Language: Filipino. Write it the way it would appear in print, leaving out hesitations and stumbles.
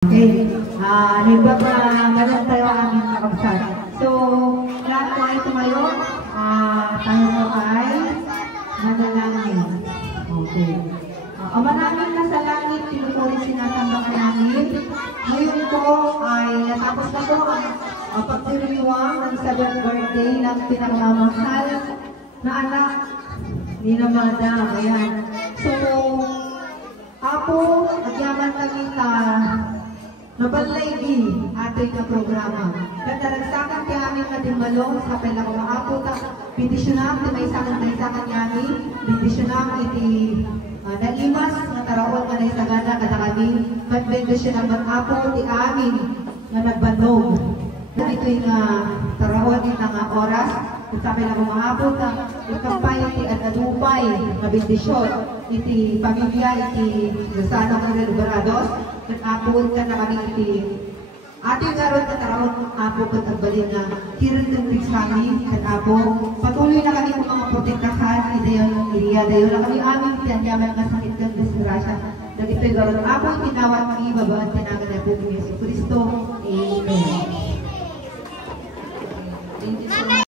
Okay, nagpapagalan tayo ang aming kakabsat. So, lahat po ay tumayo. Tayo po ay manalangin. Okay. Ama namin na sa langit, pinupuri sinasambakan namin. Ngayon po ay natapos na po ang pagdiriwang ng 7th birthday ng pinagmamahal na anak ni Madam. Ayan. So, Apo, agyaman kami ta nabalay ating na programa. Kataragsakan kaya aming natimbalong sa pala ko maapo ta bindisyonan, may sakan yami, bindisyonan iti naimas na taraon nga na isagana kada kami, magbendisyonan ba't apo ti amin na nagbandog. Ito yung taraon iti nga oras, sa pala ko maapo ta ikampay iti at adupay na bindisyon iti pamilya iti Luzano ng Liberados. Kapapun ka na kami iti ating naroon na tarawon apo katagbalin na kirin ng Riksami at apo patuloy na kami kung mga protekahan ideyon iriya dayon na kami aming tiyanyaman na sakit kang disgrasya nagipagawa ng apo tinawat ng ibabaan tinagan na po ni Yesu Cristo